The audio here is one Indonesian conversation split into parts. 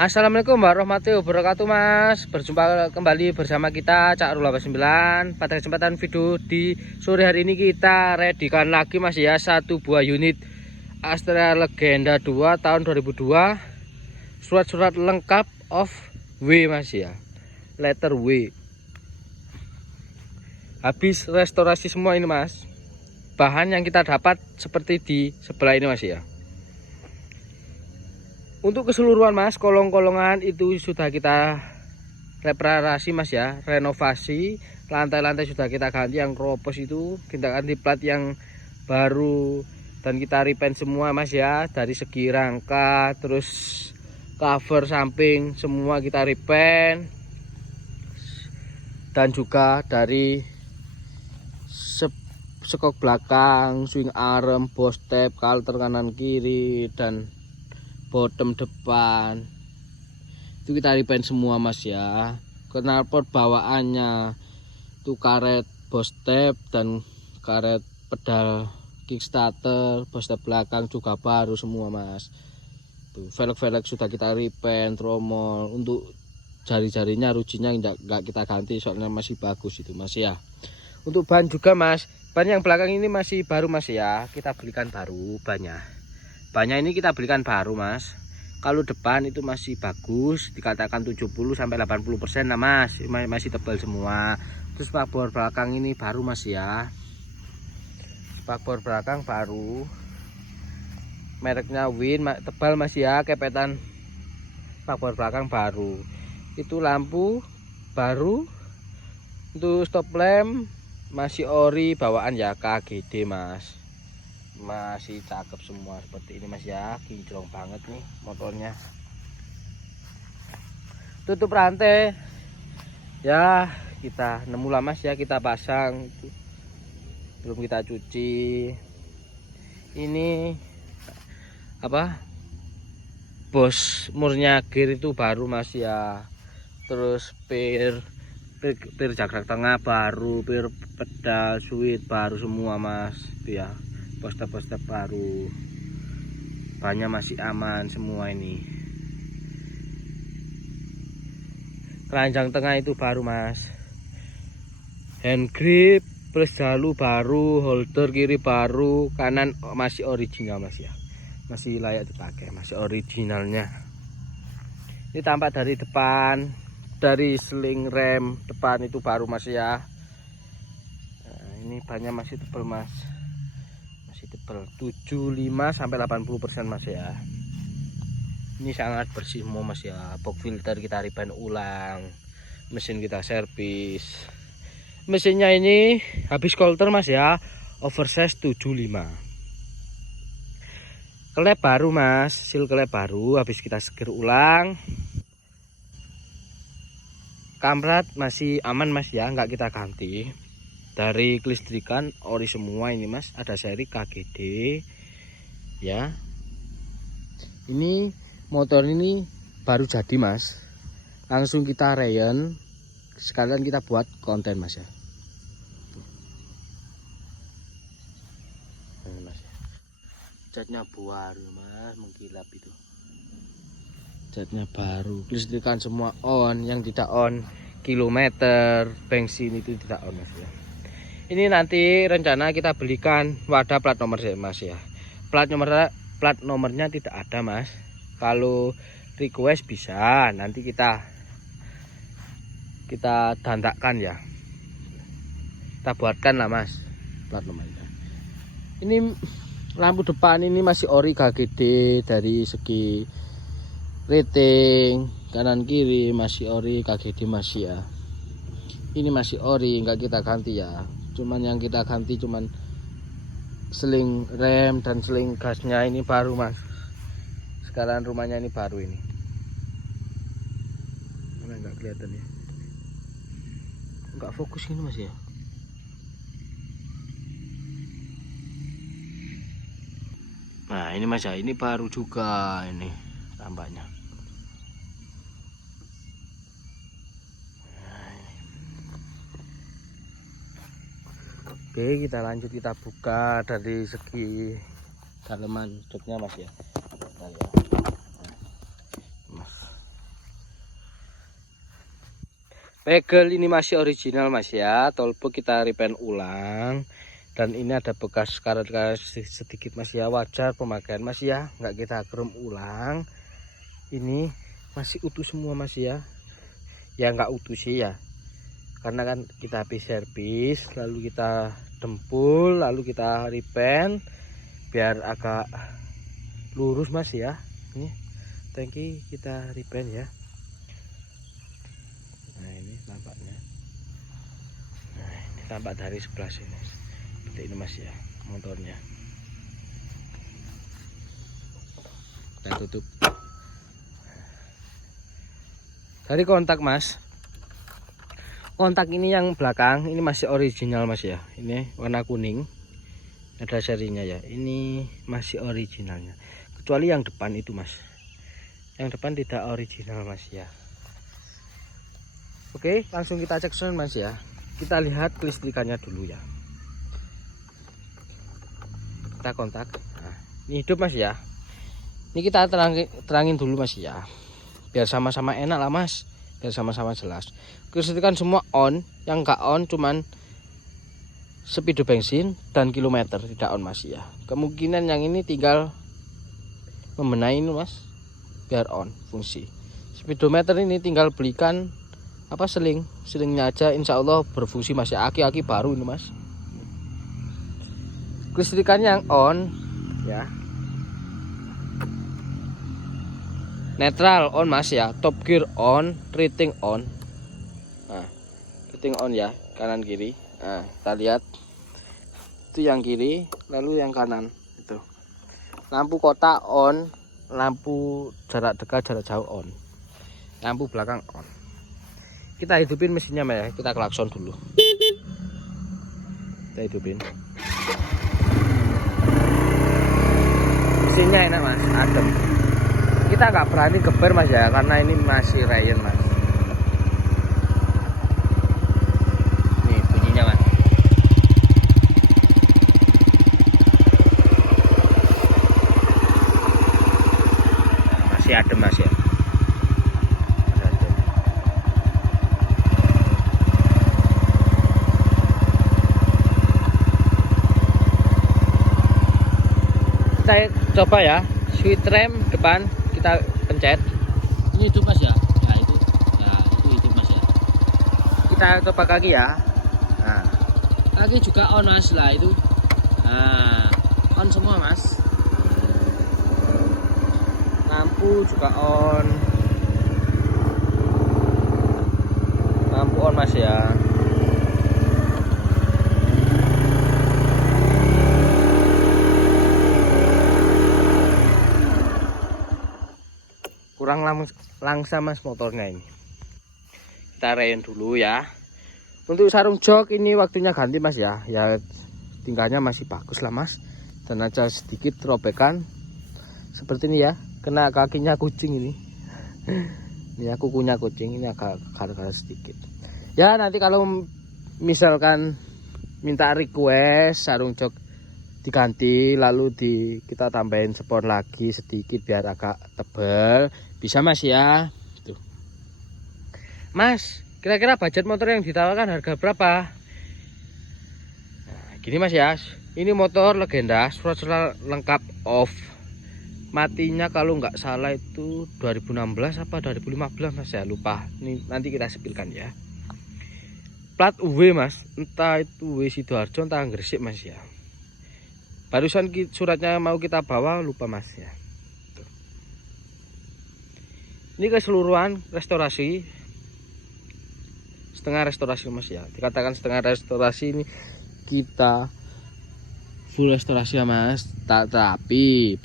Assalamualaikum warahmatullahi wabarakatuh Mas. Berjumpa kembali bersama kita Cak Rul 89. Pada kesempatan video di sore hari ini kita readykan lagi Mas ya, satu buah unit Astra Legenda 2 tahun 2002. Surat-surat lengkap of W Mas ya, letter W. Habis restorasi semua ini Mas. Bahan yang kita dapat seperti di sebelah ini Mas ya. Untuk keseluruhan Mas, kolong-kolongan itu sudah kita reparasi Mas ya, renovasi. Lantai-lantai sudah kita ganti, yang keropos itu kita ganti plat yang baru, dan kita repaint semua Mas ya. Dari segi rangka, terus cover samping semua kita repaint, dan juga dari sekok belakang, swing arm, bos step, kalter kanan kiri, dan bottom depan itu kita repaint semua Mas ya. Knalpot bawaannya itu karet bos step dan karet pedal kickstarter, bos step belakang juga baru semua Mas. Tuh, velg-velg sudah kita repaint, tromol untuk jari-jarinya rujinya enggak kita ganti soalnya masih bagus itu Mas ya. Untuk ban juga Mas, ban yang belakang ini masih baru Mas ya, kita belikan baru banyak. Banyak ini kita belikan baru Mas. Kalau depan itu masih bagus, dikatakan 70-80% lah Mas, masih tebal semua. Terus spakbor belakang ini baru Mas ya, spakbor belakang baru, mereknya Win, tebal Mas ya, kepetan spakbor belakang baru. Itu lampu baru. Untuk stop lamp masih ori bawaan ya, KGD Mas. Masih cakep semua seperti ini Mas ya, kinclong banget nih motornya. Tutup rantai ya kita nemu lah Mas ya, kita pasang, belum kita cuci. Ini apa, bos murnya gear itu baru Mas ya. Terus pir jagrak tengah baru, pir pedal switch baru semua Mas itu ya. Poster baru, banyak masih aman semua ini. Keranjang tengah itu baru Mas, hand grip plus jalu baru, holder kiri baru, kanan masih original Mas ya, masih layak dipakai, masih originalnya. Ini tampak dari depan, dari sling rem depan itu baru Mas ya. Nah, ini banyak masih tebal Mas, tebal 75-80% Mas ya. Ini sangat bersih semua Mas ya. Box filter kita repaint ulang, mesin kita servis. Mesinnya ini habis kolter Mas ya, oversize 75. Kelep baru Mas, seal kelep baru habis kita segir ulang. Kampret masih aman Mas ya, nggak kita ganti. Dari kelistrikan ori semua ini Mas, ada seri KGD ya. Ini motor ini baru jadi Mas, langsung kita rayon, sekalian kita buat konten Mas ya. Ini Mas ya, catnya baru Mas, mengkilap itu, catnya baru, kelistrikan semua on, yang tidak on kilometer bensin itu tidak on Mas ya. Ini nanti rencana kita belikan wadah plat nomor Mas ya. Plat nomornya tidak ada Mas. Kalau request bisa, nanti kita dandakkan ya. Kita buatkan lah Mas plat nomornya. Ini lampu depan ini masih ori KGD, dari segi rating kanan kiri masih ori KGD Mas ya. Ini masih ori, nggak kita ganti ya. Cuman yang kita ganti cuman seling rem dan seling gasnya ini baru Mas. Sekarang rumahnya ini baru ini. Mana nggak kelihatan ya? Nggak fokus ini Mas ya. Nah ini Mas ya, ini baru juga ini tampaknya. Oke, kita lanjut, kita buka dari segi daleman joknya Mas ya. Mas. Pegel ini masih original mas ya, tolpo kita repaint ulang. Dan ini ada bekas karat-karat sedikit mas ya, wajar pemakaian mas ya, nggak kita krom ulang. Ini masih utuh semua mas ya, ya nggak utuh sih ya, karena kan kita habis servis, lalu kita dempul, lalu kita repaint biar agak lurus mas ya. Ini tangki kita repaint ya. Nah ini nampaknya, nah ini tampak dari sebelah sini seperti ini mas ya motornya. Kita tutup dari kontak mas. Kontak ini yang belakang ini masih original mas ya, ini warna kuning, ada serinya ya, ini masih originalnya, kecuali yang depan itu mas, yang depan tidak original mas ya. Oke, langsung kita cek sound mas ya, kita lihat kelistrikannya dulu ya. Kita kontak, nah, ini hidup mas ya, ini kita terangin dulu mas ya, biar sama-sama enak lah mas, biar sama-sama jelas. Kelistrikan semua on, yang enggak on cuman speedo bensin dan kilometer tidak on mas ya. Kemungkinan yang ini tinggal membenahi ini mas biar on fungsi. Speedometer ini tinggal belikan apa selingnya aja, insya Allah berfungsi mas ya. Aki-aki baru ini mas. Kelistrikan yang on ya, netral on mas ya, top gear on, rating on. Nah, rating on ya, kanan kiri. Nah, kita lihat itu yang kiri, lalu yang kanan itu. Lampu kotak on, lampu jarak dekat jarak jauh on, lampu belakang on. Kita hidupin mesinnya ya, kita klakson dulu. Kita hidupin. Mesinnya enak mas, adem. Kita nggak berani geber mas ya, karena ini masih Ryan mas. Nih bunyinya mas. Masih adem mas ya. Kita coba ya, switch rem depan kita pencet. Ini hidup mas ya, ya itu hidup mas ya. Kita coba kaki ya. Nah, kaki juga on mas lah itu. Nah, on semua mas. Lampu juga on, lampu on mas ya. Kurang langsa mas motornya ini. Kita rain dulu ya. Untuk sarung jok ini waktunya ganti mas ya. Ya tingkahnya masih bagus lah mas. Dan aja sedikit robekan seperti ini ya. Kena kakinya kucing ini. Ini kukunya kucing, ini agak gara-gara sedikit. Ya nanti kalau misalkan minta request sarung jok diganti, lalu kita tambahin spon lagi sedikit biar agak tebal, bisa mas ya. Tuh. Mas, kira-kira budget motor yang ditawarkan harga berapa? Nah, gini mas ya, ini motor legenda, surat lengkap off. Matinya kalau nggak salah itu 2016 apa 2015 mas ya, lupa. Ini nanti kita sepilkan ya. Plat UW mas, entah itu UW Sidoarjo entah Gresik mas ya. Barusan suratnya mau kita bawa, lupa mas ya. Tuh. Ini keseluruhan restorasi, setengah restorasi mas ya. Dikatakan setengah restorasi, ini kita full restorasi ya mas. Tapi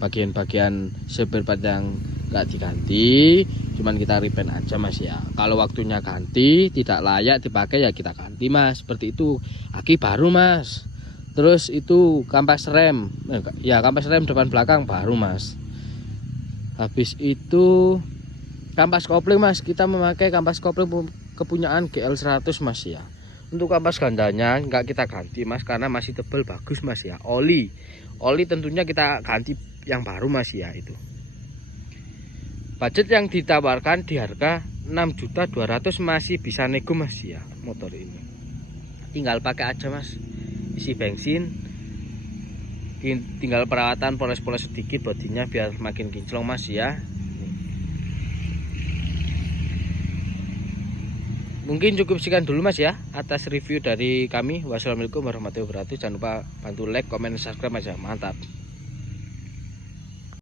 bagian-bagian spare part yang nggak diganti, cuman kita repaint aja mas ya. Kalau waktunya ganti tidak layak dipakai ya kita ganti mas, seperti itu. Aki baru mas. Terus itu kampas rem, ya kampas rem depan belakang baru mas. Habis itu kampas kopling mas, kita memakai kampas kopling kepunyaan GL100 mas ya. Untuk kampas gandanya nggak kita ganti mas, karena masih tebal bagus mas ya. Oli tentunya kita ganti yang baru mas ya itu. Budget yang ditawarkan di harga 6.200.000 masih bisa nego mas ya motor ini. Tinggal pakai aja mas, isi bensin, tinggal perawatan poles-poles sedikit bodinya biar makin kinclong mas ya. Mungkin cukup sekian dulu mas ya atas review dari kami. Wassalamualaikum warahmatullahi wabarakatuh. Jangan lupa bantu like, komen, subscribe mas ya. Mantap.